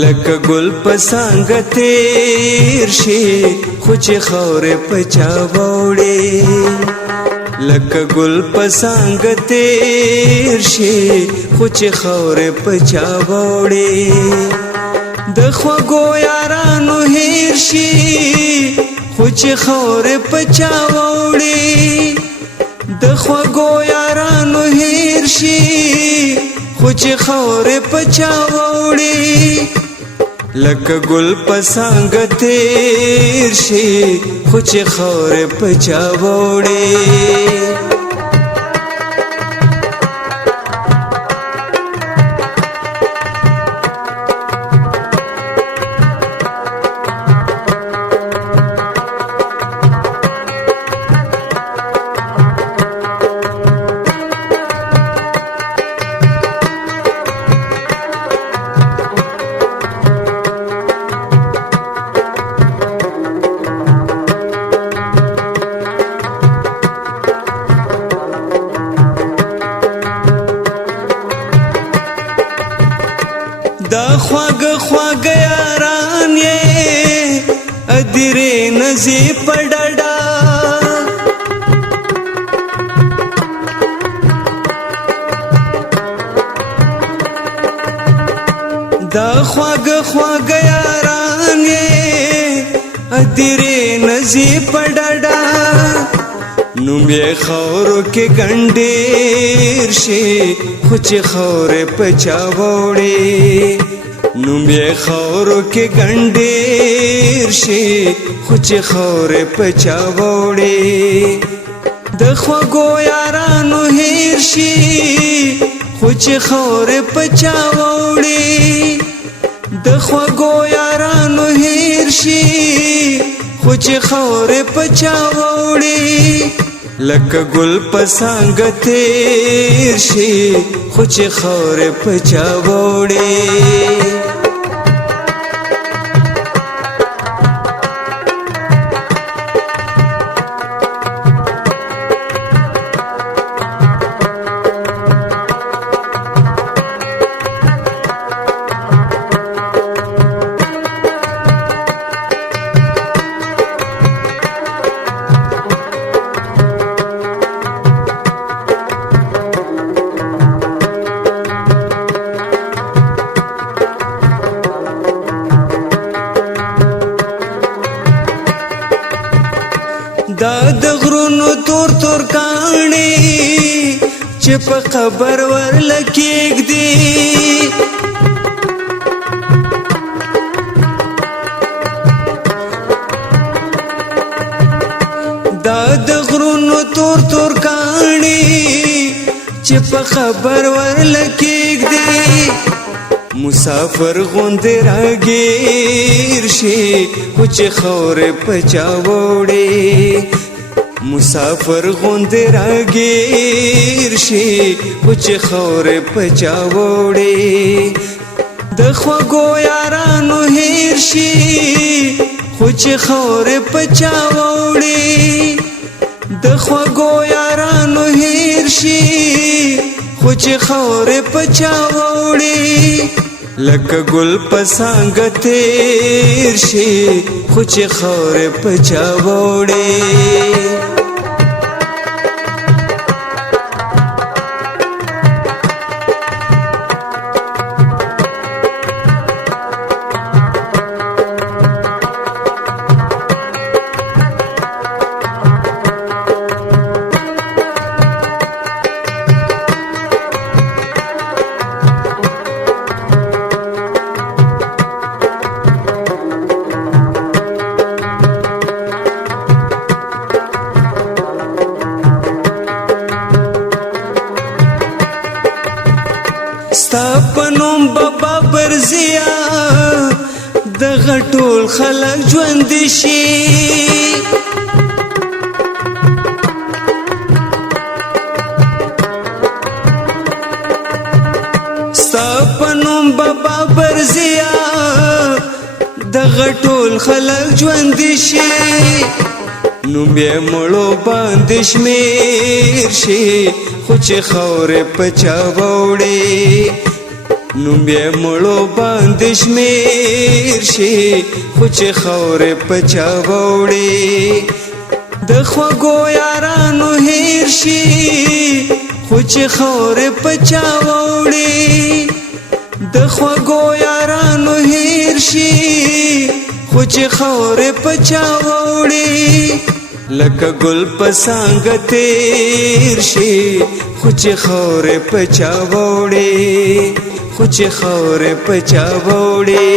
لکه ګل په څانګه تیر شي خو چې خاورې په چا واوړي لکه ګل په څانګه تیر شي خو چې خاورې په چا واوړي د خوږو یارانو هیر شي خو چې خاورې په چا واوړي د خوږو یارانو هیر شي خو چې خاورې په چا واوړي لکه ګل په څانګه تیر شي خو چې خاورې په چا واوړي دا خواږه خواږه یاران یې ادیرې نزي په ډډه دا خواږه خواږه یاران یې ادیرې نزي په ډډه نوم یې خاورو کې ګنډیر شي خو چې خاورې په چا واوړي نوم یې خاورو کې ګنډیر شي خو چې خاورې په چا واوړي د خوږو یارانو هیر شي خو چې خاورې په چا واوړي د خوږو یارانو هیر شي خو چې خاورې په چا واوړي لکه ګل په څانګه تیر شي خو چې خاورې په چا واوړي دا د غرونو تور تور کاڼي چې په قبر ورلکېږدي دا د غرونو تور تور کاڼي چې په قبر ورلکېږدي مسافر غوندې راګیر شي خو چې خاورې په چا واوړي مسافر غوندې راګیر شي خو چې خاورې په چا واوړي د خوږو یارانو هیر شي خو چې خاورې په چا واوړي د خوږو یارانو هیر شي خو چې خاورې په چا واوړي لکه ګل په څانګه تیر شي خو چې خاورې په چا واوړي ستا په نوم بابا برزیا دغه ټول خلک ژوندي شي ستا په نوم بابا برزیا دغه ټول خلک ژوندي شي نوم یې مړو باندې شمیر شي خو چې خاورې په چا واوړي نوم یې مړو باندې شمېر شي خو چې خاورې په چا واوړي د خوږو یارانو هېر شي خو چې خاورې په چا واوړي د خوږو یارانو هېر شي خو چې خاورې په چا واوړي لکه ګل په څانګه تېر شي خو چې خاورې په چا واوړي خو چې خاورې په چا واوړي